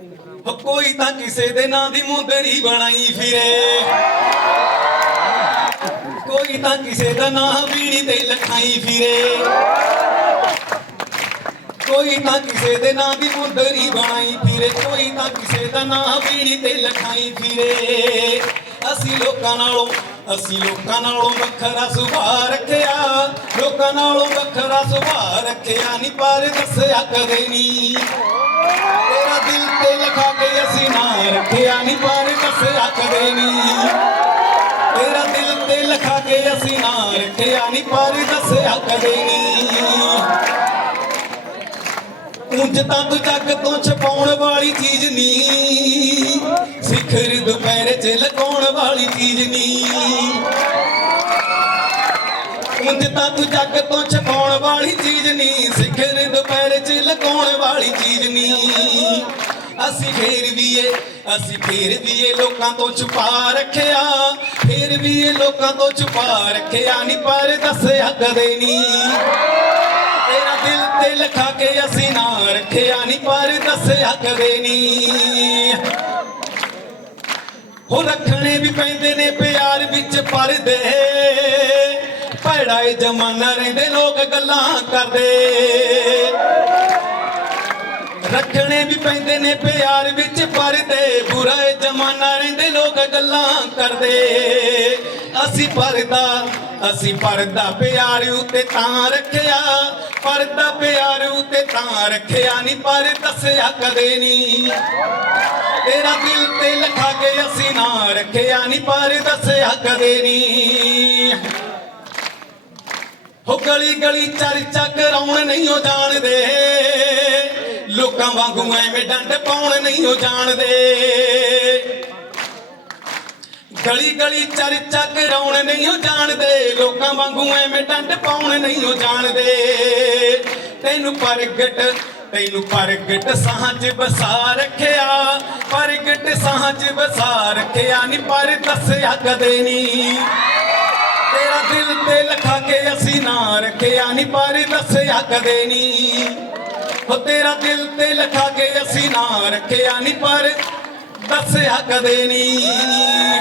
ਹੋ ਕੋਈ ਤਾਂ ਕਿਸੇ ਦੇ ਨਾਂ ਦੀ ਮੁੰਦਰੀ ਬਣਾਈ ਫਿਰੇ। ਕੋਈ ਤਾਂ ਕਿਸੇ ਦਾ ਨਾਂ ਵੀਣੀ ਤੇ ਲਖਾਈ ਫਿਰੇ। ਕੋਈ ਤਾਂ ਕਿਸੇ ਦੇ ਨਾਂ ਦੀ ਮੁੰਦਰੀ ਬਣਾਈ ਫਿਰੇ। ਕੋਈ ਤਾਂ ਕਿਸੇ ਦਾ ਨਾਂ ਵੀਣੀ ਤੇ ਲਖਾਈ ਫਿਰੇ। ਅਸੀਂ ਲੋਕਾਂ ਨਾਲੋਂ, ਅਸੀਂ ਲੋਕਾਂ ਨਾਲੋਂ ਵੱਖਰਾ ਸੁਭਾਅ ਰੱਖਿਆ। ਲੋਕਾਂ ਨਾਲੋਂ ਵੱਖਰਾ ਸੁਭਾਅ ਰੱਖਿਆ ਨਹੀਂ ਪਰ ਦੱਸਿਆ ਕਦੇ ਨਹੀਂ ਨਾ ਨਹੀਂ ਪਰ ਦੱਸਿਆ ਕਦੇ ਨਹੀਂ ਤੇਰਾ ਦਿਲ ਤੇ ਲਿਖਾ ਕੇ ਅਸੀਂ ਨਾ ਰੱਖਿਆ ਨਹੀਂ ਪਰ ਦੱਸਿਆ ਕਦੇ ਨਹੀਂ ਉਂਝ ਤਾਂ ਤੂੰ ਜੱਗ ਤੋਂ ਛਪਾਉਣ ਵਾਲੀ ਚੀਜ਼ ਨਹੀਂ ਸਿਖਰ ਦੁਪਹਿਰ ਚ ਲਗਾਉਣ ਵਾਲੀ ਚੀਜ਼ ਨਹੀਂ ਉਂਝ ਤਾਂ ਤੂੰ ਜੱਗ ਤੋਂ ਛਪਾਉਣ ਵਾਲੀ ਚੀਜ਼ ਨਹੀਂ ਸਿਖਰ ਦੁਪਹਿਰ ਚ ਲਗਾਉਣ ਵਾਲੀ ਚੀਜ਼ ਨਹੀਂ ਅਸੀਂ ਫੇਰ ਵੀ ਏ ਅਸੀਂ ਫੇਰ ਵੀ ਏ ਲੋਕਾਂ ਤੋਂ ਛੁਪਾ ਰੱਖਿਆ। ਫੇਰ ਵੀ ਏ ਲੋਕਾਂ ਤੋਂ ਛੁਪਾ ਰੱਖਿਆ। ਨਹੀਂ ਪਰ ਦੱਸਿਆ ਕਦੇ ਨਹੀਂ ਤੇਰਾ ਦਿਲ ਤੇ ਲਿਖਾ ਕੇ ਅਸੀਂ ਨਾ ਰੱਖਿਆ। ਨਹੀਂ ਪਰ ਦੱਸਿਆ ਕਦੇ ਨਹੀਂ ਹੋ ਰੱਖਣੇ ਵੀ ਪੈਂਦੇ ਨੇ, ਪਿਆਰ ਵਿੱਚ ਪਰਦੇ। ਭੈੜਾ ਏ ਜਮਾਨਾ ਰਹਿੰਦੇ, ਲੋਕ ਗੱਲਾਂ ਕਰਦੇ। ਰੱਖਣੇ ਵੀ ਪੈਂਦੇ ਨੇ ਪਿਆਰ ਵਿੱਚ ਪਰਦੇ ਬੁਰਾ ਜਮਾਨਾ ਰਹਿੰਦੇ ਲੋਕ ਗੱਲਾਂ ਕਰਦੇ। ਅਸੀਂ ਪਰਦਾ ਅਸੀਂ ਪਰਦਾ ਪਿਆਰ ਉਤੇ ਤਾਂ ਰੱਖਿਆ ਪਰਦਾ ਪਿਆਰ ਉਤੇ ਤਾਂ ਰੱਖਿਆ ਨਹੀਂ ਪਰ ਦੱਸਿਆ ਕਦੇ ਨਹੀਂ ਤੇਰਾ ਦਿਲ ਤੇ ਲਿਖਾ ਕੇ ਅਸੀਂ ਨਾ ਰੱਖਿਆ ਨਹੀਂ ਪਰ ਦੱਸਿਆ ਕਦੇ ਨਹੀਂ ਹੋ ਗਲੀ ਗਲੀ ਚਰਚਾ ਕਰਾਉਣ ਨਹੀਂ ਉਹ ਜਾਣਦੇ। ਲੋਕਾਂ ਵਾਂਗੂ ਐਵੇਂ ਡੰਡ ਪਾਉਣ ਨਹੀਂ ਉਹ ਜਾਣਦੇ। ਗਲੀ ਗਲੀ ਚਰਚਾ ਕਰਾਉਣ ਨਹੀਂ ਉਹ ਜਾਣਦੇ। ਲੋਕਾਂ ਵਾਂਗੂ ਐਵੇਂ ਡੰਡ ਪਾਉਣ ਨਹੀਂ ਉਹ ਜਾਣਦੇ। ਤੈਨੂੰ ਪ੍ਰਗਟ ਤੈਨੂੰ ਪ੍ਰਗਟ ਸਾਹਾਂ 'ਚ ਵਸਾ ਰੱਖਿਆ। ਪ੍ਰਗਟ ਸਾਹਾਂ 'ਚ ਵਸਾ ਰੱਖਿਆ ਨਹੀਂ ਪਰ ਦੱਸਿਆ ਕਦੇ ਨਹੀਂ ਤੇਰਾ ਦਿਲ ਤੇ ਲਿਖਾ ਕੇ ਅਸੀਂ ਨਾ ਰੱਖਿਆ ਨਹੀਂ ਪਰ ਦੱਸਿਆ ਕਦੇ ਨਹੀਂ ਹੋ ਤੇਰਾ ਦਿਲ ਤੇ ਲਿਖਾ ਕੇ ਅਸੀਂ ਨਾਂ ਰੱਖਿਆ ਨਹੀਂ ਪਰ ਦੱਸਿਆ ਕਦੇ ਨਹੀਂ